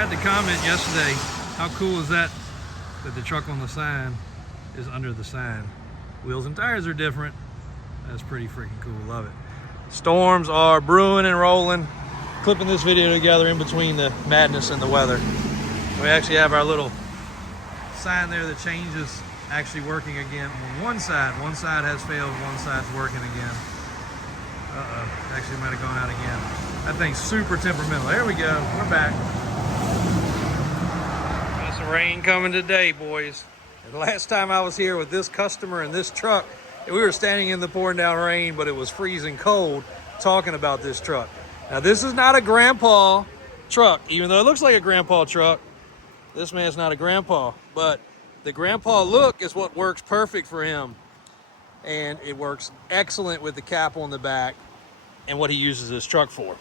forgot to comment yesterday, how cool is that the truck on the sign is under the sign. Wheels and tires are different. That's pretty freaking cool, love it. Storms are brewing and rolling. Clipping this video together in between the madness and the weather. We actually have our little sign there that changes actually working again on one side. One side has failed, one side's working again. Uh-oh, actually might have gone out again. That thing's super temperamental. There we go, we're back. Got some rain coming today, boys. And the last time I was here with this customer and this truck, we were standing in the pouring down rain, but it was freezing cold talking about this truck. Now, this is not a grandpa truck, even though it looks like a grandpa truck. This man's not a grandpa, but the grandpa look is what works perfect for him. And it works excellent with the cap on the back and what he uses this truck for.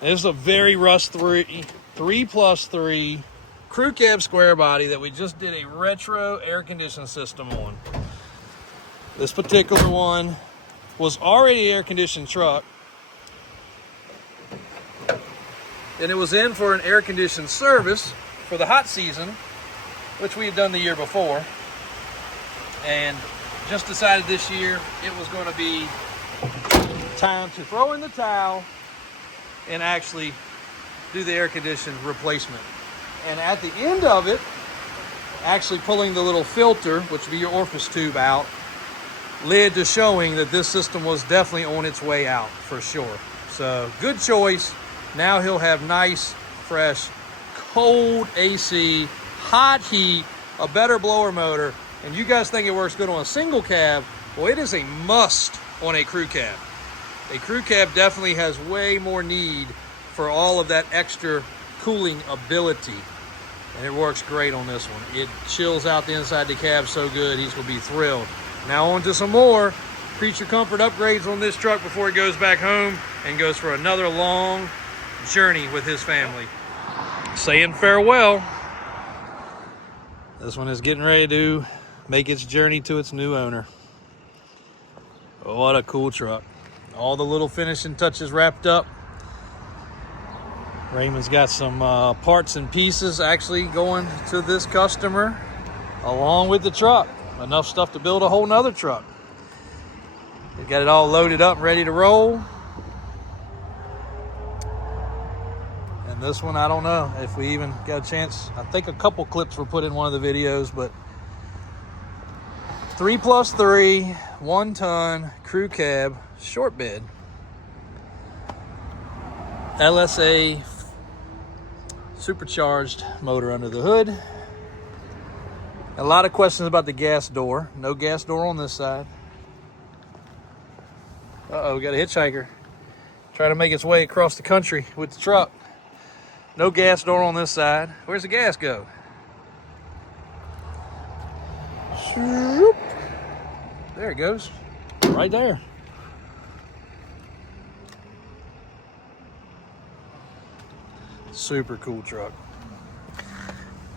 And this is a very Rust 3+3 crew cab square body that we just did a retro air conditioning system on. This particular one was already an air conditioned truck. And it was in for an air conditioned service for the hot season, which we had done the year before. And just decided this year it was going to be time to throw in the towel and actually do the air conditioning replacement. And at the end of it, actually pulling the little filter, which would be your orifice tube, out, led to showing that this system was definitely on its way out for sure. So good choice. Now he'll have nice, fresh, cold AC, hot heat, a better blower motor. And you guys think it works good on a single cab? Well, it is a must on a crew cab. A crew cab definitely has way more need for all of that extra cooling ability. And it works great on this one. It chills out the inside the cab so good, he's gonna be thrilled. Now on to some more creature comfort upgrades on this truck before he goes back home and goes for another long journey with his family. Saying farewell. This one is getting ready to make its journey to its new owner. What a cool truck. All the little finishing touches wrapped up. Raymond's got some parts and pieces actually going to this customer along with the truck. Enough stuff to build a whole nother truck. They got it all loaded up, ready to roll. And this one, I don't know if we even got a chance. I think a couple clips were put in one of the videos, but 3+3, 1 ton crew cab, short bed. LSA supercharged motor under the hood. A lot of questions about the gas door. No gas door on this side. Uh-oh, we got a hitchhiker trying to make its way across the country with the truck. No gas door on this side. Where's the gas go? There it goes. Right there. Super cool truck.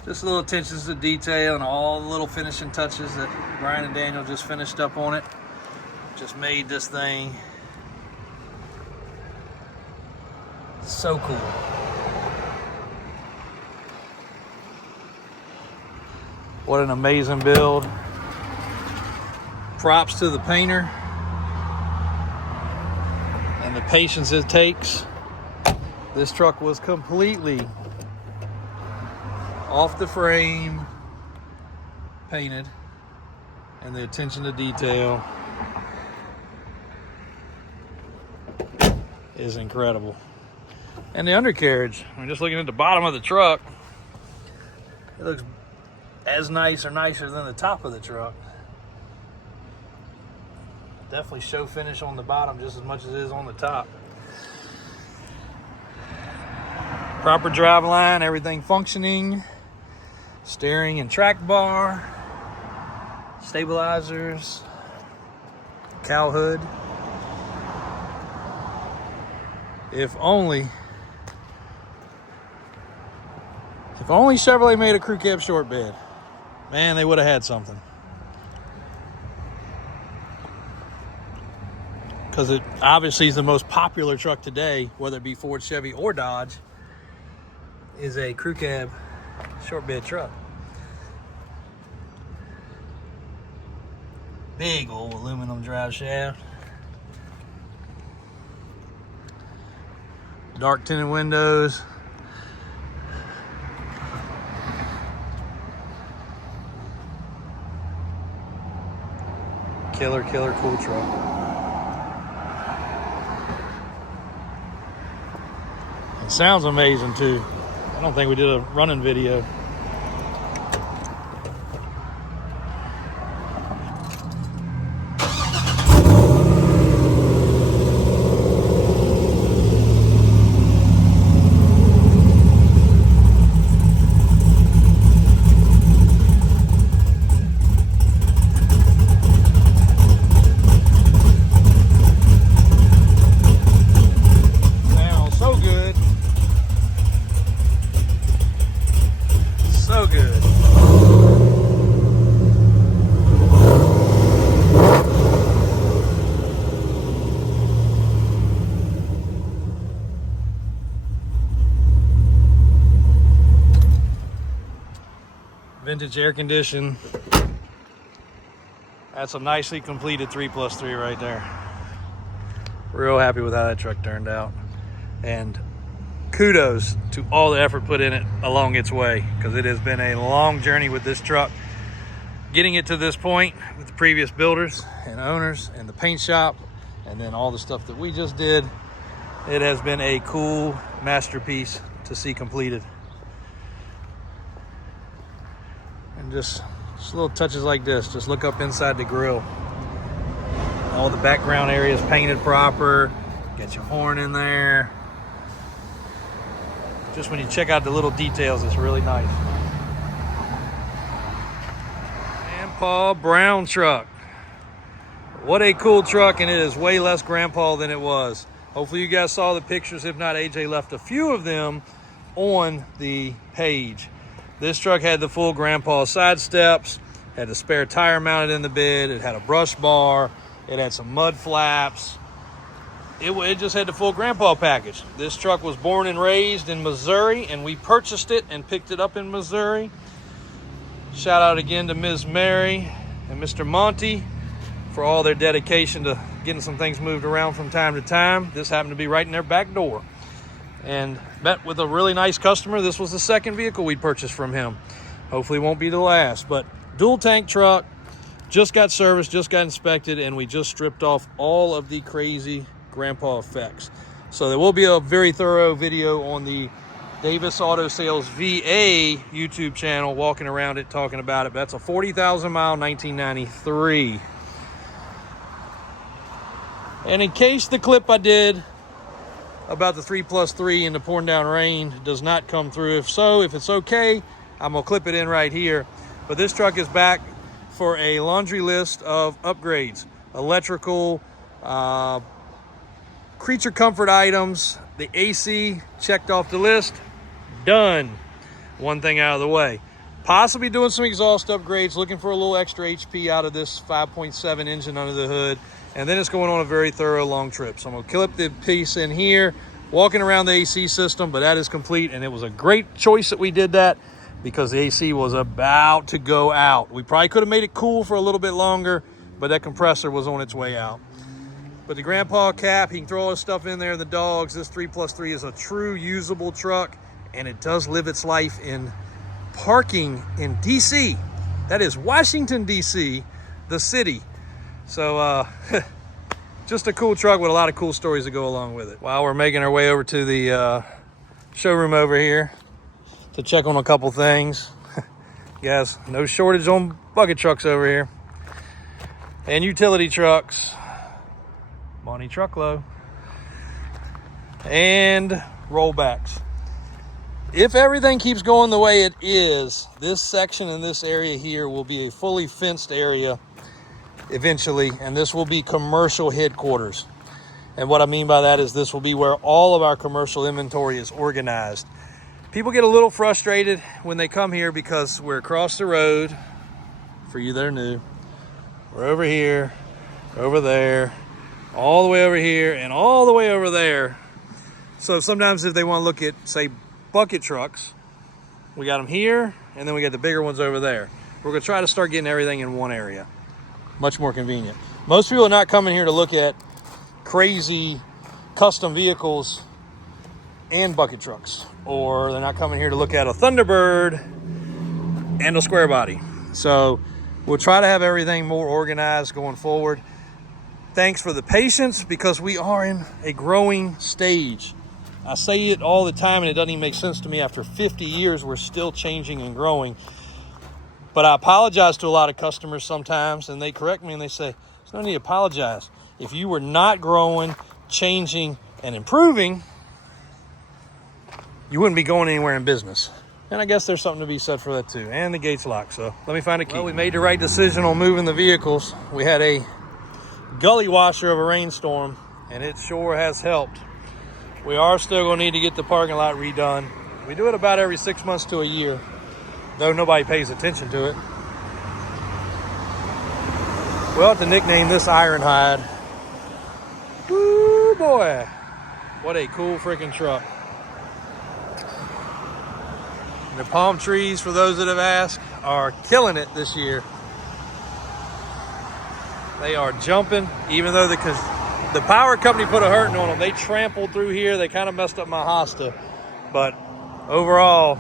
Just little attentions to detail and all the little finishing touches that Brian and Daniel just finished up on it. Just made this thing so cool. What an amazing build. Props to the painter and the patience it takes. This truck was completely off the frame, painted, and the attention to detail is incredible. And the undercarriage, I mean, just looking at the bottom of the truck, it looks as nice or nicer than the top of the truck. Definitely show finish on the bottom just as much as it is on the top. Proper drive line, everything functioning. Steering and track bar. Stabilizers. Cowl hood. If only Chevrolet made a crew cab short bed. Man, they would have had something. Because it obviously is the most popular truck today, whether it be Ford, Chevy, or Dodge. is a crew cab short bed truck. Big old aluminum drive shaft. Dark tinted windows. Killer cool truck. It sounds amazing too. I don't think we did a running video. So good. Vintage air condition. That's a nicely completed 3+3 right there. Real happy with how that truck turned out. And kudos to all the effort put in it along its way, because it has been a long journey with this truck. Getting it to this point with the previous builders and owners and the paint shop, and then all the stuff that we just did, it has been a cool masterpiece to see completed. And just little touches like this. Just look up inside the grill. All the background areas painted proper. Get your horn in there. Just when you check out the little details, it's really nice. Grandpa Brown truck. What a cool truck, and it is way less grandpa than it was. Hopefully you guys saw the pictures. If not, AJ left a few of them on the page. This truck had the full grandpa side steps, had the spare tire mounted in the bed, it had a brush bar, it had some mud flaps. It just had the full grandpa package. This truck was born and raised in Missouri, and we purchased it and picked it up in Missouri. Shout out again to Ms. Mary and Mr. Monty for all their dedication to getting some things moved around from time to time. This happened to be right in their back door. And met with a really nice customer. This was the second vehicle we purchased from him. Hopefully it won't be the last. But dual tank truck, just got serviced, just got inspected, and we just stripped off all of the crazy grandpa effects. So there will be a very thorough video on the Davis Auto Sales VA YouTube channel, walking around it, talking about it. But that's a 40,000 mile 1993. And in case the clip I did about the 3+3 and the pouring down rain does not come through, if it's okay, I'm gonna clip it in right here. But this truck is back for a laundry list of upgrades: electrical, creature comfort items. The AC checked off the list, done. One thing out of the way. Possibly doing some exhaust upgrades, looking for a little extra HP out of this 5.7 engine under the hood. And then it's going on a very thorough long trip. So I'm gonna clip the piece in here, walking around the AC system, but that is complete. And it was a great choice that we did that, because the AC was about to go out. We probably could have made it cool for a little bit longer, but that compressor was on its way out. But the grandpa cap, he can throw all his stuff in there, the dogs. This 3+3 is a true usable truck, and it does live its life in parking in DC. That is Washington, DC, the city. So just a cool truck with a lot of cool stories to go along with it. While we're making our way over to the showroom over here to check on a couple things. Guys, no shortage on bucket trucks over here. And utility trucks. Bonnie Truckload. And rollbacks. If everything keeps going the way it is, this section in this area here will be a fully fenced area eventually, and this will be commercial headquarters. And what I mean by that is this will be where all of our commercial inventory is organized. People get a little frustrated when they come here because we're across the road. For you that are new, we're over here, over there, all the way over here, and all the way over there. So sometimes if they want to look at, say, bucket trucks. We got them here, and then we got the bigger ones over there. We're gonna try to start getting everything in one area. Much more convenient. Most people are not coming here to look at crazy custom vehicles and bucket trucks, or they're not coming here to look at a Thunderbird and a square body. So we'll try to have everything more organized going forward. Thanks for the patience, because we are in a growing stage. I say it all the time and it doesn't even make sense to me. After 50 years, we're still changing and growing. But I apologize to a lot of customers sometimes, and they correct me and they say, there's no need to apologize. If you were not growing, changing, and improving, you wouldn't be going anywhere in business. And I guess there's something to be said for that too. And the gate's locked, so let me find a key. Well, we made the right decision on moving the vehicles. We had a gully washer of a rainstorm, and it sure has helped. We are still gonna need to get the parking lot redone. We do it about every 6 months to a year, though nobody pays attention to it. We'll have to nickname this Ironhide. Woo boy, what a cool freaking truck. The palm trees, for those that have asked, are killing it this year. They are jumping, even though the power company put a hurting on them. They trampled through here. They kind of messed up my Hosta. But overall,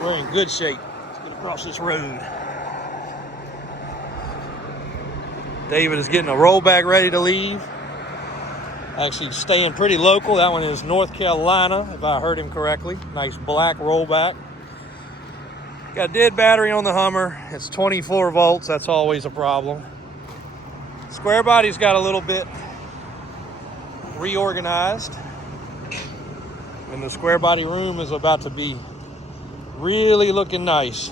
we're in good shape. Let's get across this road. David is getting a rollback ready to leave. Actually staying pretty local. That one is North Carolina, if I heard him correctly. Nice black rollback. Got a dead battery on the Hummer. It's 24 volts. That's always a problem. Square body's got a little bit reorganized. And the square body room is about to be really looking nice.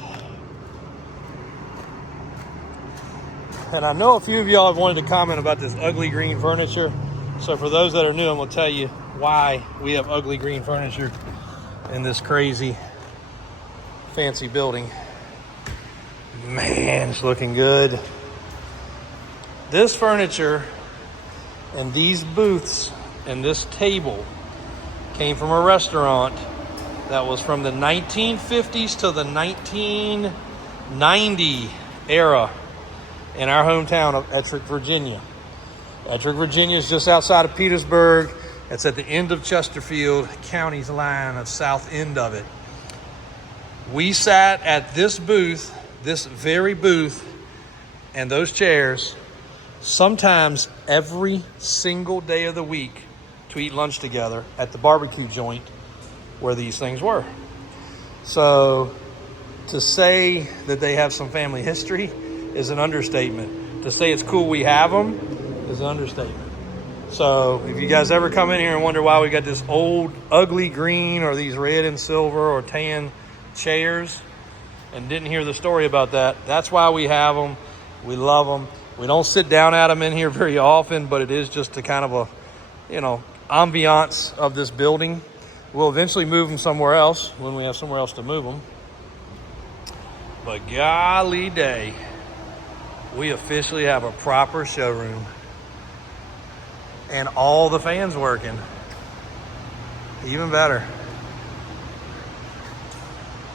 And I know a few of y'all have wanted to comment about this ugly green furniture. So for those that are new, I'm gonna tell you why we have ugly green furniture in this crazy fancy building. Man, it's looking good. This furniture and these booths and this table came from a restaurant that was from the 1950s to the 1990 era in our hometown of Ettrick, Virginia. Ettrick, Virginia is just outside of Petersburg. It's at the end of Chesterfield County's line of south end of it. We sat at this booth, this very booth, and those chairs, sometimes every single day of the week to eat lunch together at the barbecue joint where these things were. So to say that they have some family history is an understatement. To say it's cool we have them is an understatement. So if you guys ever come in here and wonder why we got this old ugly green or these red and silver or tan chairs and didn't hear the story about that, that's why we have them. We love them. We don't sit down at them in here very often, but it is just a kind of a, ambiance of this building. We'll eventually move them somewhere else when we have somewhere else to move them. But golly day, we officially have a proper showroom. And all the fans working. Even better.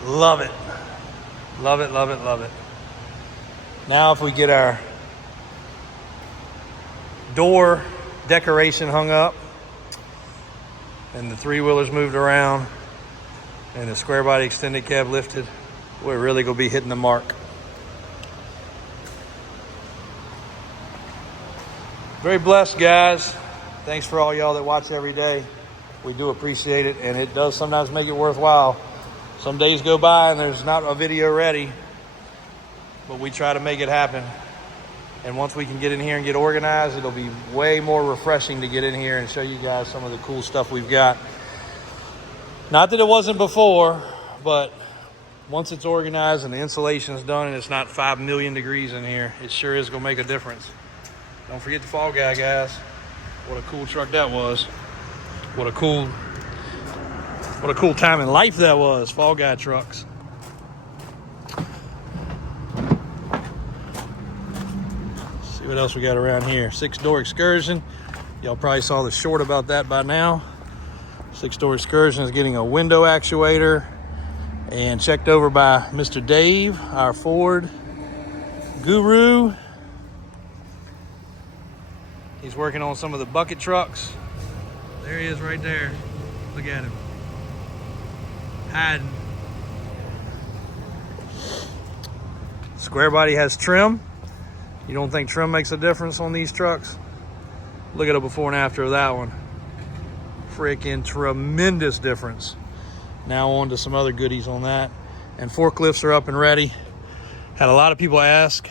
Love it. Love it, love it, love it. Now if we get our door decoration hung up and the three-wheelers moved around and the square body extended cab lifted, we're really gonna be hitting the mark. Very blessed, guys. Thanks for all y'all that watch every day. We do appreciate it, and it does sometimes make it worthwhile. Some days go by and there's not a video ready, but we try to make it happen. And once we can get in here and get organized, it'll be way more refreshing to get in here and show you guys some of the cool stuff we've got. Not that it wasn't before, but once it's organized and the insulation's done and it's not 5 million degrees in here, it sure is gonna make a difference. Don't forget the Fall Guy, guys. What a cool truck that was. What a cool time in life that was, Fall Guy trucks. Let's see what else we got around here. 6-door Excursion. Y'all probably saw the short about that by now. Six-door Excursion is getting a window actuator, and checked over by Mr. Dave, our Ford guru. He's working on some of the bucket trucks. There he is right there. Look at him. Hiding. Square body has trim. You don't think trim makes a difference on these trucks? Look at a before and after of that one. Freaking tremendous difference. Now on to some other goodies on that. And forklifts are up and ready. Had a lot of people ask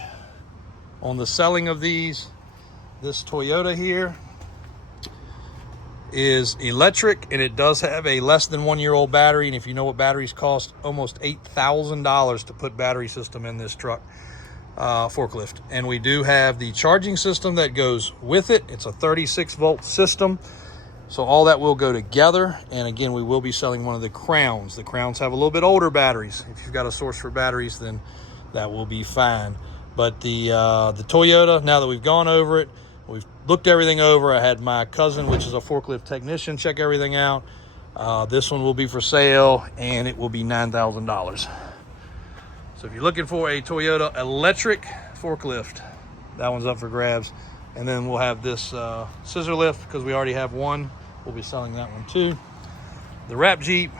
on the selling of these. This Toyota here is electric, and it does have a less than 1 year old battery. And if you know what batteries cost, almost $8,000 to put battery system in this truck, forklift. And we do have the charging system that goes with it. It's a 36 volt system. So all that will go together. And again, we will be selling one of the Crowns. The Crowns have a little bit older batteries. If you've got a source for batteries, then that will be fine. But the Toyota, now that we've gone over it, we've looked everything over. I had my cousin, which is a forklift technician, check everything out. This one will be for sale, and it will be $9,000. So if you're looking for a Toyota electric forklift, that one's up for grabs. And then we'll have this scissor lift, because we already have one. We'll be selling that one too. The wrap Jeep,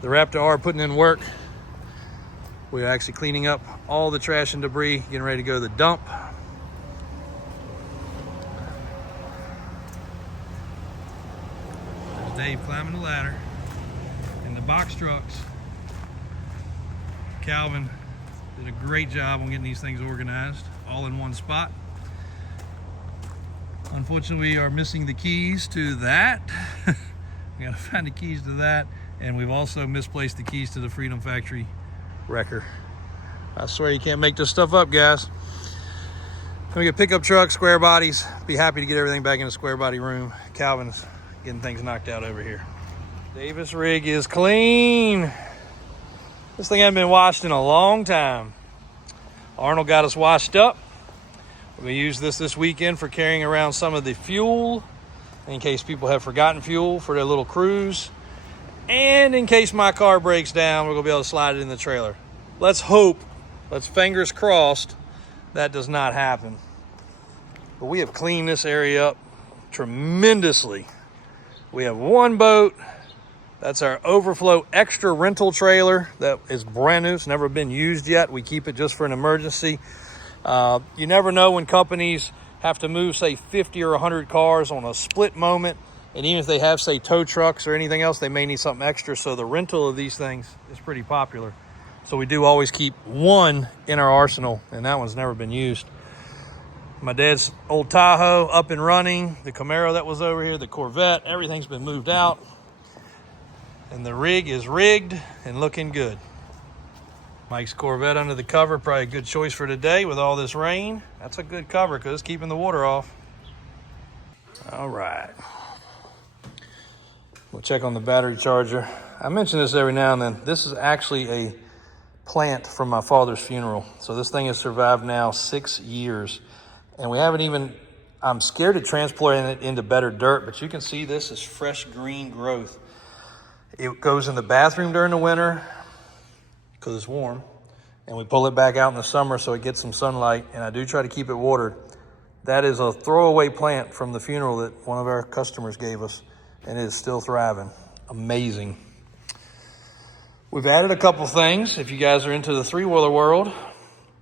the Raptor R, putting in work. We're actually cleaning up all the trash and debris, getting ready to go to the dump. There's Dave climbing the ladder. And the box trucks. Calvin did a great job on getting these things organized, all in one spot. Unfortunately, we are missing the keys to that. We gotta find the keys to that. And we've also misplaced the keys to the Freedom Factory wrecker. I swear you can't make this stuff up, guys. We get pickup trucks, square bodies. Be happy to get everything back in the square body room. Calvin's getting things knocked out over here. Davis rig is clean. This thing hasn't been washed in a long time. Arnold got us washed up. We're gonna use this weekend for carrying around some of the fuel, in case people have forgotten fuel for their little cruise. And in case my car breaks down, we're gonna be able to slide it in the trailer. Let's hope, let's fingers crossed, that does not happen. But we have cleaned this area up tremendously. We have one boat. That's our overflow extra rental trailer that is brand new. It's never been used yet. We keep it just for an emergency. You never know when companies have to move, say, 50 or 100 cars on a split moment. And even if they have, say, tow trucks or anything else, they may need something extra. So the rental of these things is pretty popular. So we do always keep one in our arsenal, and that one's never been used. My dad's old Tahoe up and running. The Camaro that was over here, the Corvette, everything's been moved out. And the rig is rigged and looking good. Mike's Corvette under the cover, probably a good choice for today with all this rain. That's a good cover because it's keeping the water off. All right. We'll check on the battery charger. I mention this every now and then. This is actually a plant from my father's funeral. So this thing has survived now 6 years. And we haven't even, I'm scared of transporting it into better dirt, but you can see this is fresh green growth. It goes in the bathroom during the winter because it's warm, and we pull it back out in the summer so it gets some sunlight, and I do try to keep it watered. That is a throwaway plant from the funeral that one of our customers gave us, and it is still thriving. Amazing. We've added a couple things if you guys are into the three-wheeler world.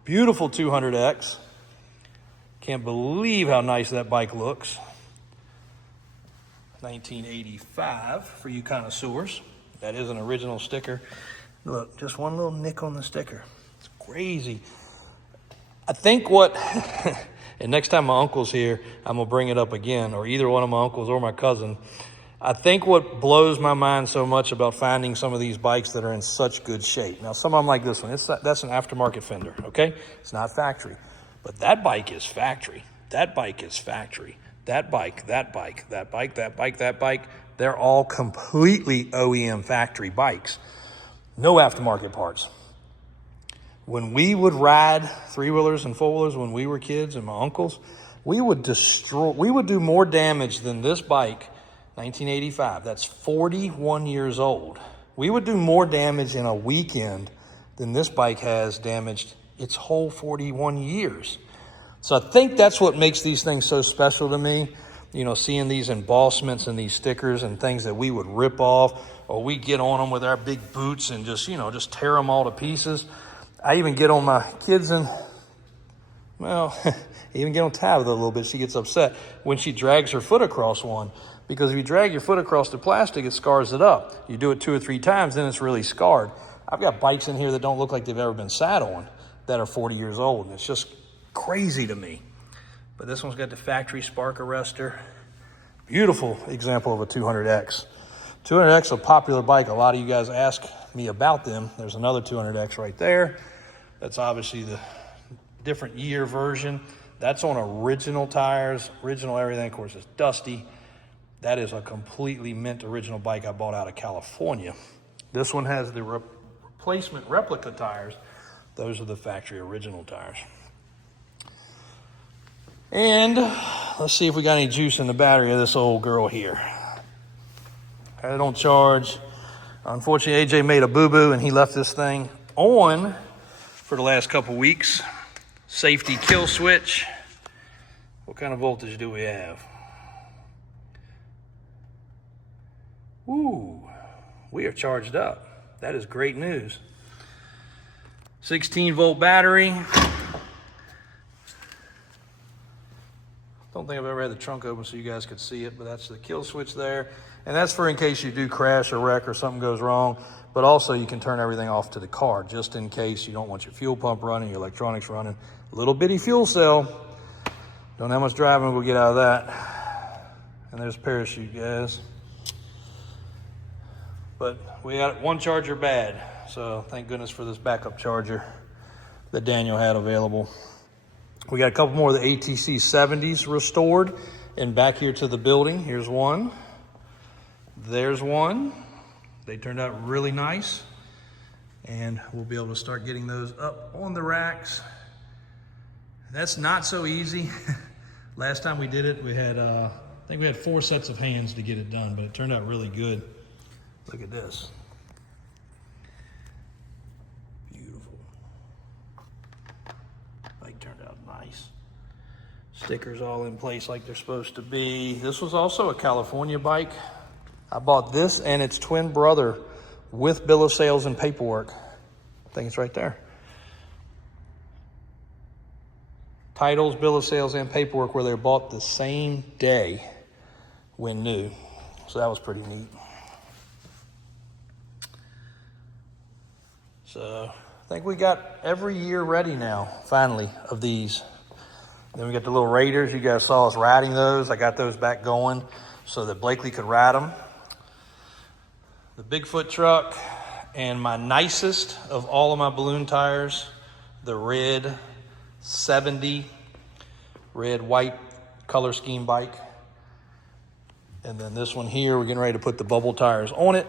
Beautiful 200X. Can't believe how nice that bike looks. 1985 for you connoisseurs. That is an original sticker. Look, just one little nick on the sticker. It's crazy. I think what, and next time my uncle's here, I'm gonna bring it up again, or either one of my uncles or my cousin. I think what blows my mind so much about finding some of these bikes that are in such good shape. Now, some of them like this one, that's an aftermarket fender, okay? It's not factory, but that bike is factory. That bike is factory. That bike, that bike, that bike, that bike, that bike, they're all completely OEM factory bikes. No aftermarket parts. When we would ride three-wheelers and four-wheelers when we were kids and my uncles, we would do more damage than this bike 1985. That's 41 years old. We would do more damage in a weekend than this bike has damaged its whole 41 years. So I think that's what makes these things so special to me. You know, seeing these embossments and these stickers and things that we would rip off, or we get on them with our big boots and just, you know, just tear them all to pieces. I even get on my kids and, well, even get on Tabitha a little bit. She gets upset when she drags her foot across one, because if you drag your foot across the plastic, it scars it up. You do it 2 or 3 times, then it's really scarred. I've got bikes in here that don't look like they've ever been sat on that are 40 years old, and it's just crazy to me. But this one's got the factory spark arrestor. Beautiful example of a 200X. 200X, a popular bike. A lot of you guys ask me about them. There's another 200X right there. That's obviously the different year version. That's on original tires, original everything. Of course, it's dusty. That is a completely mint original bike I bought out of California. This one has the replacement replica tires. Those are the factory original tires. And let's see if we got any juice in the battery of this old girl here. Had it on charge. Unfortunately, AJ made a boo-boo and he left this thing on for the last couple weeks. Safety kill switch. What kind of voltage do we have? Ooh, we are charged up. That is great news. 16-volt battery. Don't think I've ever had the trunk open so you guys could see it, but that's the kill switch there. And that's for in case you do crash or wreck or something goes wrong. But also you can turn everything off to the car just in case you don't want your fuel pump running, your electronics running. Little bitty fuel cell. Don't know how much driving we'll get out of that. And there's a parachute, guys. But we got one charger bad, so thank goodness for this backup charger that Daniel had available. We got a couple more of the ATC 70s restored and back here to the building. Here's one. There's one. They turned out really nice, and we'll be able to start getting those up on the racks. That's not so easy. Last time we did it, we had, I think we had 4 sets of hands to get it done, but it turned out really good. Look at this. Beautiful. Bike turned out nice. Stickers all in place like they're supposed to be. This was also a California bike. I bought this and its twin brother with bill of sales and paperwork. I think it's right there. Titles, bill of sales, and paperwork where they were bought the same day when new. So that was pretty neat. So I think we got every year ready now, finally, of these. Then we got the little Raiders. You guys saw us riding those. I got those back going so that Blakely could ride them. The Bigfoot truck, and my nicest of all of my balloon tires, the red 70 red white color scheme bike. And then this one here, we're getting ready to put the bubble tires on it.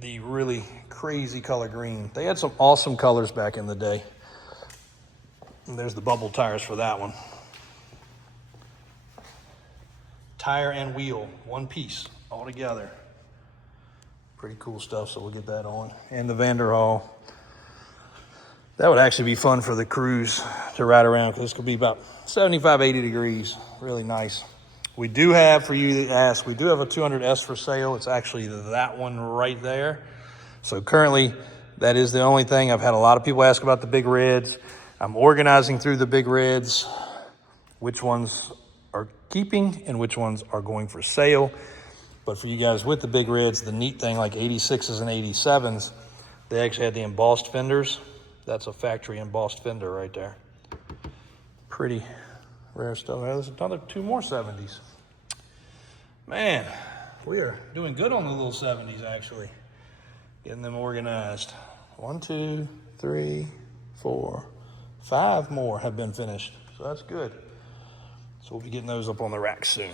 The really crazy color green. They had some awesome colors back in the day. And there's the bubble tires for that one. Tire and wheel, one piece all together. Pretty cool stuff, so we'll get that on. And the Vanderhaal. That would actually be fun for the cruise to ride around, because this could be about 75, 80 degrees. Really nice. We do have, for you that ask, we do have a 200S for sale. It's actually that one right there. So currently, that is the only thing. I've had a lot of people ask about the big reds. I'm organizing through the big reds, which ones are keeping and which ones are going for sale. But for you guys with the big reds, the neat thing, like 86s and 87s, they actually had the embossed fenders. That's a factory embossed fender right there. Pretty rare stuff. There's another 2 more 70s. Man, we are doing good on the little 70s, actually. Getting them organized. 1, 2, 3, 4, 5 more have been finished. So that's good. So we'll be getting those up on the rack soon.